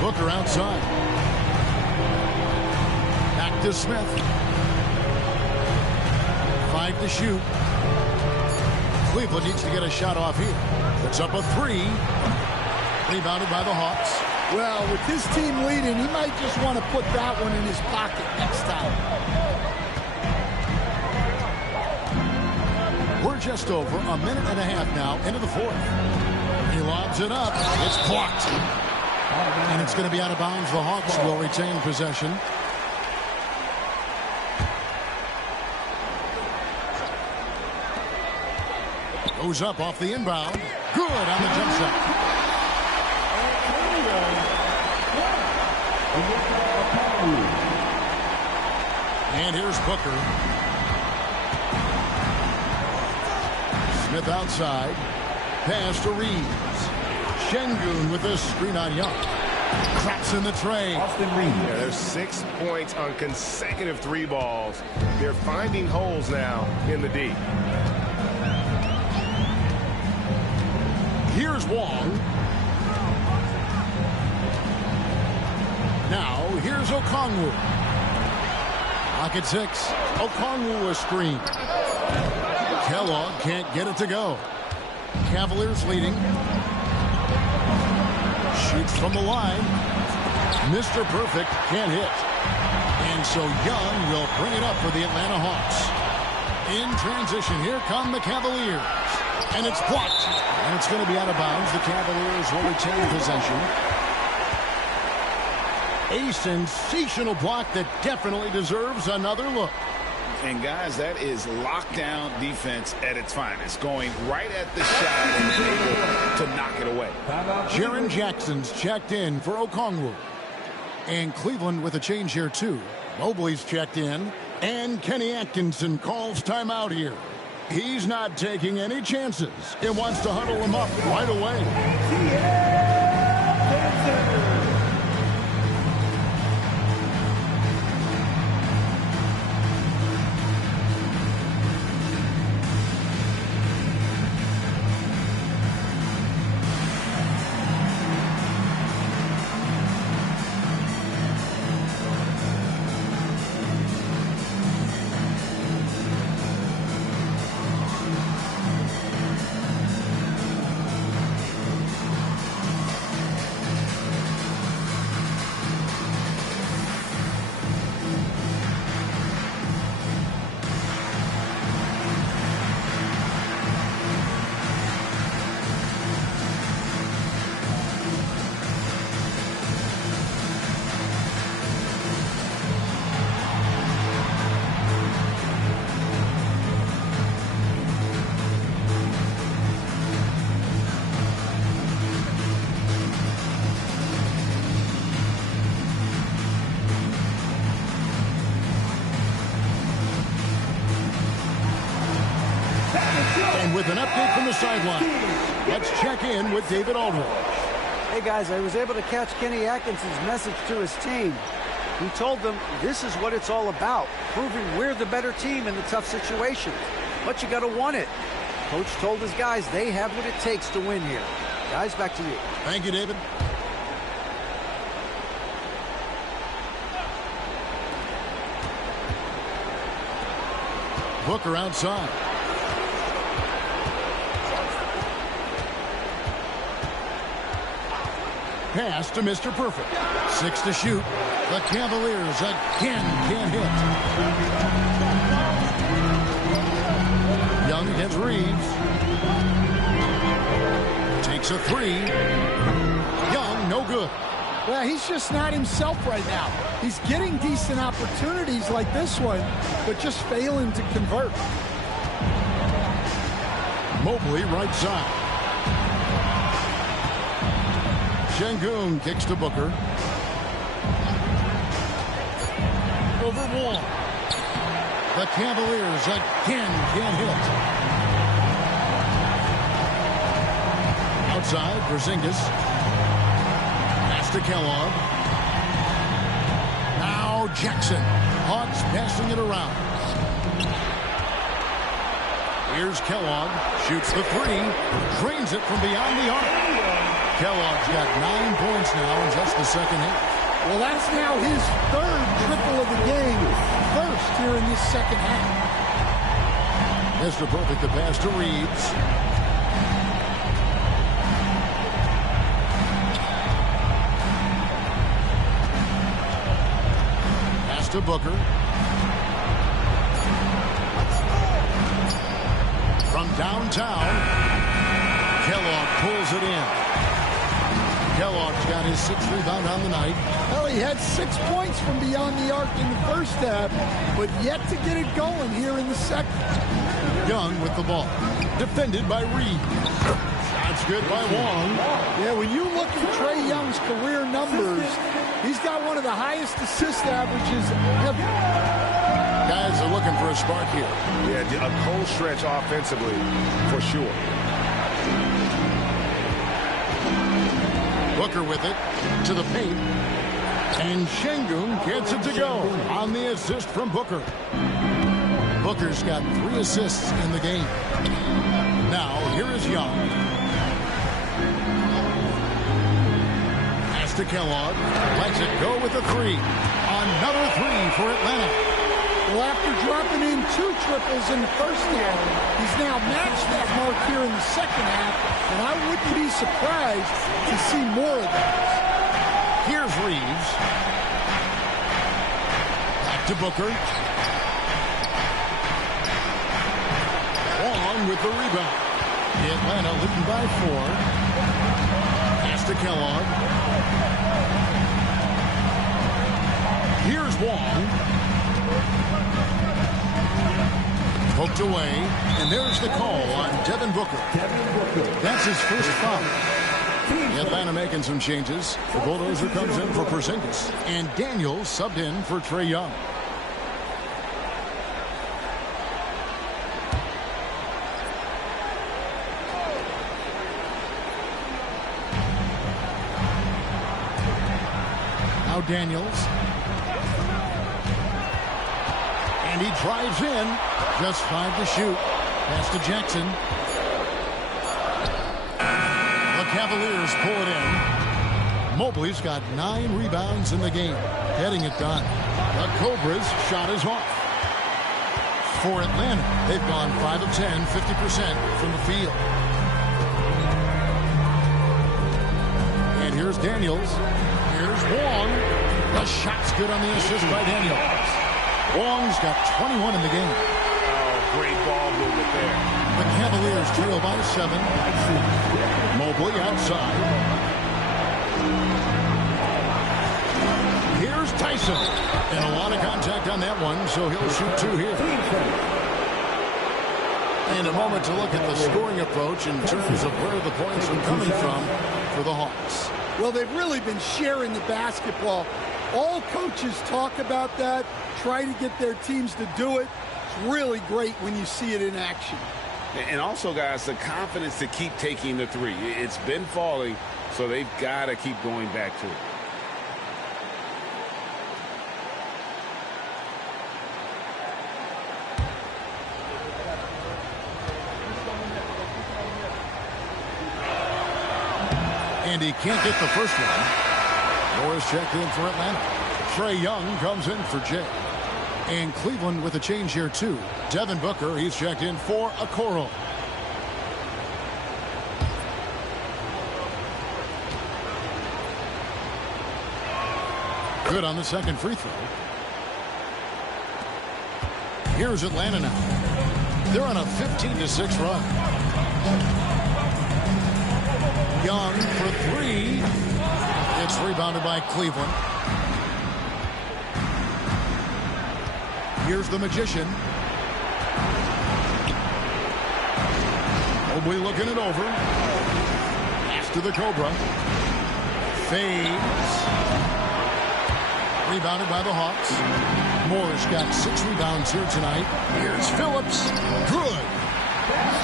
Booker outside. Back to Smith. 5 to shoot. Cleveland needs to get a shot off here. It's up a 3. Rebounded by the Hawks. Well, with his team leading, he might just want to put that one in his pocket next time. We're just over a minute and a half now into the fourth. He lobs it up. It's blocked. And it's going to be out of bounds. The Hawks will retain possession. Goes up off the inbound. Good on the jump shot. And here's Booker. Smith outside. Pass to Reeves. Şengün with a screen on Young. Cracks in the tray. Austin Reeves. Yeah, there's 6 points on consecutive 3 balls. They're finding holes now in the D. Here's Wong. Now, here's Okongwu. Pocket 6. Okongwu a screen. Kellogg can't get it to go. Cavaliers leading. Shoots from the line. Mr. Perfect can't hit. And so Young will bring it up for the Atlanta Hawks. In transition, here come the Cavaliers. And it's blocked. And it's going to be out of bounds. The Cavaliers will retain possession. A sensational block that definitely deserves another look. And guys, that is lockdown defense at its finest. Going right at the shot and able to knock it away. Jaren Jackson's checked in for Okongwu. And Cleveland with a change here too. Mobley's checked in. And Kenny Atkinson calls timeout here. He's not taking any chances. It wants to huddle him up right away. With an update from the sideline, let's check in with David Aldridge. Hey guys, I was able to catch Kenny Atkinson's message to his team. He told them this is what it's all about, proving we're the better team in the tough situations. But you got to want it. Coach told his guys they have what it takes to win here. Guys, back to you. Thank you, David. Booker outside. Pass to Mr. Perfect. 6 to shoot. The Cavaliers again can't hit. Young against Reeves. Takes a 3. Young, no good. Well, he's just not himself right now. He's getting decent opportunities like this one, but just failing to convert. Mobley right side. Şengün kicks to Booker. Over Wall. The Cavaliers again can't hit. Outside, Porzingis. Pass to Kellogg. Now Jackson. Hawks passing it around. Here's Kellogg. Shoots the 3. Drains it from beyond the arc. Kellogg's got 9 points now in just the second half. Well, that's now his 3rd triple of the game. First here in this second half. Mr. Perfect, the pass to Reeves. Pass to Booker. From downtown, Kellogg pulls it in. Kellogg's got his 6th rebound on the night. Well, he had 6 points from beyond the arc in the first half, but yet to get it going here in the second. Young with the ball. Defended by Reeves. Shots good by Wong. Yeah, when you look at Trae Young's career numbers, he's got one of the highest assist averages ever. Guys are looking for a spark here. Yeah, a cold stretch offensively, for sure. Booker with it to the paint. And Şengün gets it to go on the assist from Booker. Booker's got 3 assists in the game. Now, here is Young. Pass to Kellogg. Lets it go with a 3. Another 3 for Atlanta. Well, after dropping in 2 triples in the first half, he's now matched that mark here in the second half, and I wouldn't be surprised to see more of those. Here's Reeves. Back to Booker. Wong with the rebound. Atlanta leading by 4. Pass to Kellogg. Here's Wong. Poked away, and there's the call on Devin Booker. That's his first foul. Atlanta making some changes. The bulldozer comes in for Porzingis, and Daniels subbed in for Trae Young. Now Daniels. And he drives in. Just 5 to shoot. Pass to Jackson. The Cavaliers pull it in. Mobley's got 9 rebounds in the game. Getting it done. The Cobras' shot is off. For Atlanta, they've gone 5 of 10, 50% from the field. And here's Daniels. Here's Wong. The shot's good on the assist by Daniels. Wong's got 21 in the game. Oh, great ball movement there. The Cavaliers trail by 7. Mobley outside. Here's Tyson. And a lot of contact on that one, so he'll shoot 2 here. And a moment to look at the scoring approach in terms of where the points are coming from for the Hawks. Well, they've really been sharing the basketball. All coaches talk about that, try to get their teams to do it. It's really great when you see it in action. And also, guys, the confidence to keep taking the 3. It's been falling, so they've got to keep going back to it. And he can't get the first one. Morris checked in for Atlanta. Trae Young comes in for Jay. And Cleveland with a change here, too. Devin Booker, he's checked in for Okoro. Good on the second free throw. Here's Atlanta now. They're on a 15-6 run. Young for 3. It's rebounded by Cleveland. Here's the Magician. Mobley looking it over. Pass to the Cobra. Fades. Rebounded by the Hawks. Moore's got 6 rebounds here tonight. Here's Phillips. Good.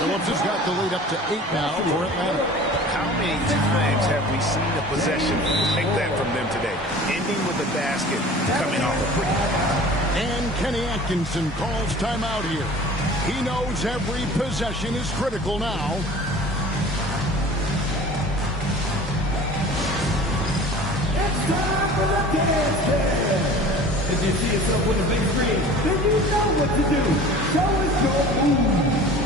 Phillips has got the lead up to 8 now for Atlanta. How many times have we seen a possession like that from them today? Ending with a basket, coming off a quick. And Kenny Atkinson calls timeout here. He knows every possession is critical now. It's time for the dance dance. If you see yourself with a big screen, then you know what to do. Show us your moves.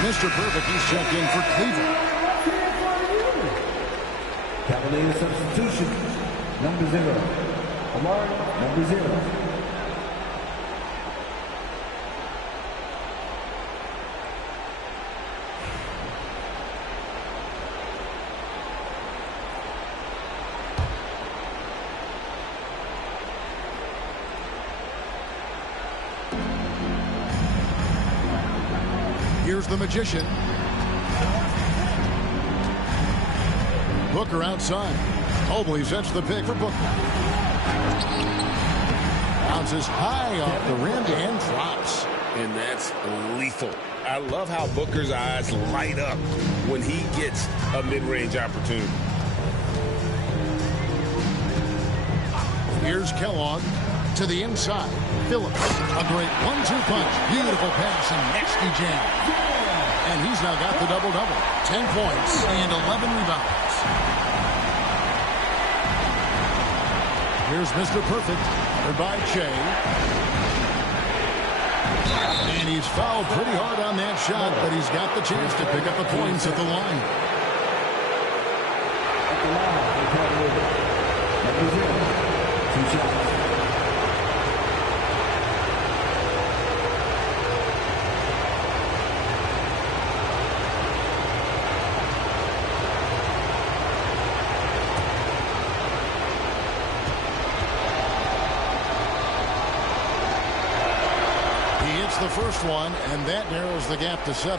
Mr. Perfect, he's checked in for Cleveland. Cavaliers substitution, number 0. Amari, number 0. Here's the Magician. Booker outside. Mobley sets the pick for Booker. Bounces high off the rim and drops. And that's lethal. I love how Booker's eyes light up when he gets a mid-range opportunity. Here's Kellogg to the inside. Phillips, a great 1-2 punch. Beautiful pass and nasty jam. And he's now got the double-double. 10 points and 11 rebounds. Here's Mr. Perfect, covered by Shea. And he's fouled pretty hard on that shot, but he's got the chance to pick up the points at the line. At the line, number 0. 2 shots. The first one, and that narrows the gap to 7.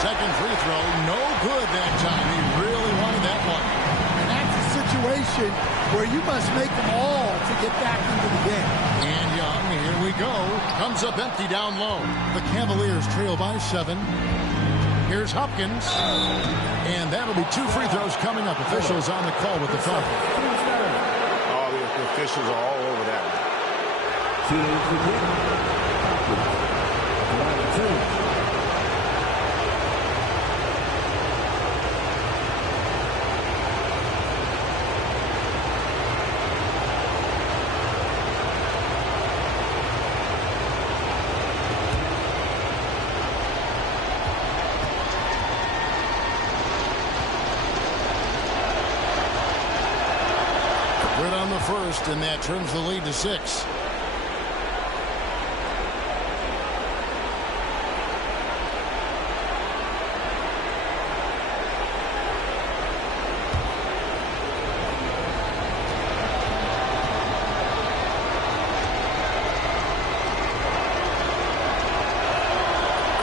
Second free throw, no good that time. He really wanted that one. And that's a situation where you must make them all to get back into the game. And Young, here we go. Comes up empty down low. The Cavaliers trail by 7. Here's Hopkins. And that'll be 2 free throws coming up. Officials on the call with the foul. Oh, the officials are all over that one. 2. First, and that trims the lead to 6.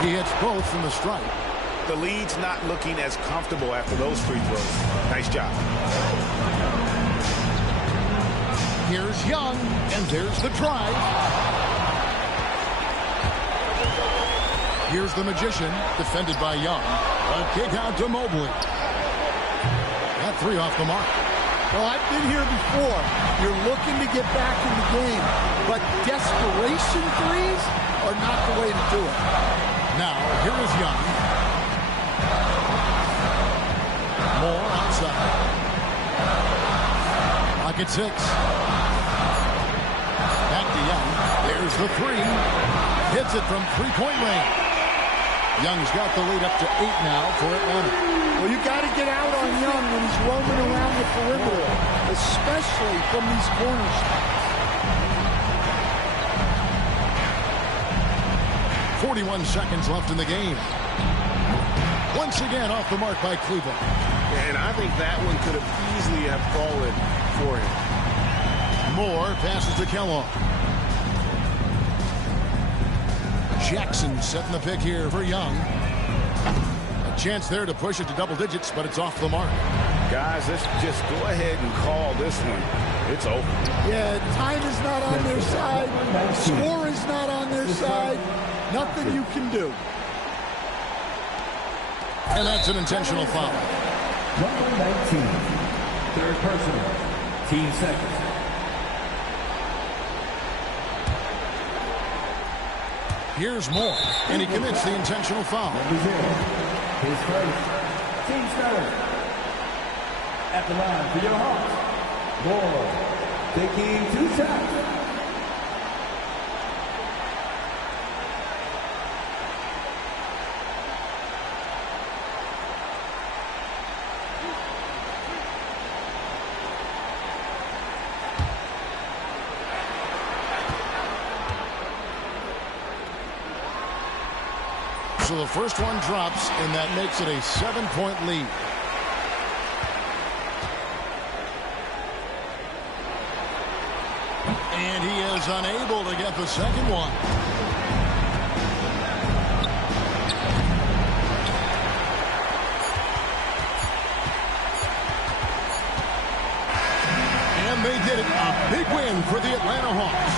He hits both from the stripe. The lead's not looking as comfortable after those free throws. Nice job. Here's Young, and there's the drive. Here's the Magician, defended by Young. A kick out to Mobley. That 3 off the mark. Well, I've been here before. You're looking to get back in the game, but desperation threes are not the way to do it. Now, here is Young. Moore outside. Pocket 6. Back to Young. There's the 3. Hits it from 3-point range. Young's got the lead up to 8 now for Atlanta. Well, you got to get out on Young when he's roaming around the perimeter, especially from these corner spots. 41 seconds left in the game. Once again off the mark by Cleveland. And I think that one could have easily have fallen for him. Moore passes to Kellogg. Jackson setting the pick here for Young. A chance there to push it to double digits, but it's off the mark. Guys, let's just go ahead and call this one. It's over. Yeah, time is not on their side. Score is not on their side. Nothing you can do. And that's an intentional foul. Number 19, third personal, team second. Here's Moore, and he commits the intentional foul. Number 0, his first, team third. At the line for your Hawks, Moore, taking 2 shots. So the first one drops, and that makes it a 7-point lead. And he is unable to get the second one. And they did it. A big win for the Atlanta Hawks.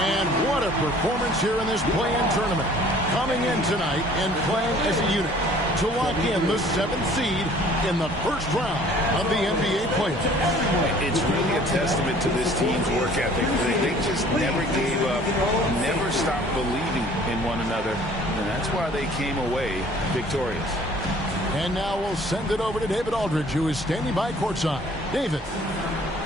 And what a performance here in this play-in tournament. Coming in tonight and playing as a unit to lock in the 7th seed in the first round of the NBA playoffs. It's really a testament to this team's work ethic. They just never gave up, never stopped believing in one another, and that's why they came away victorious. And now we'll send it over to David Aldridge, who is standing by courtside. David.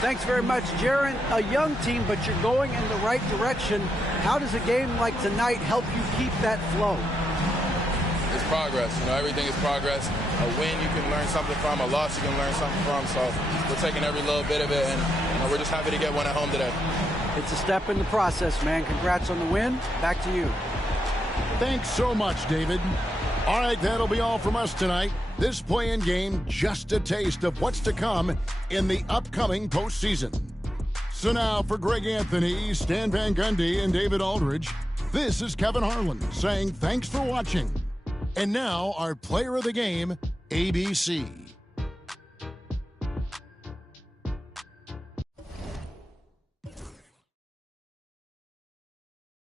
Thanks very much, Jaron. A young team, but you're going in the right direction. How does a game like tonight help you keep that flow? It's progress. You know, everything is progress. A win you can learn something from, a loss you can learn something from. So we're taking every little bit of it, and we're just happy to get one at home today. It's a step in the process, man. Congrats on the win. Back to you. Thanks so much, David. All right, that'll be all from us tonight. This play-in game, just a taste of what's to come in the upcoming postseason. So now for Greg Anthony, Stan Van Gundy, and David Aldridge, this is Kevin Harlan saying thanks for watching. And now our player of the game, ABC.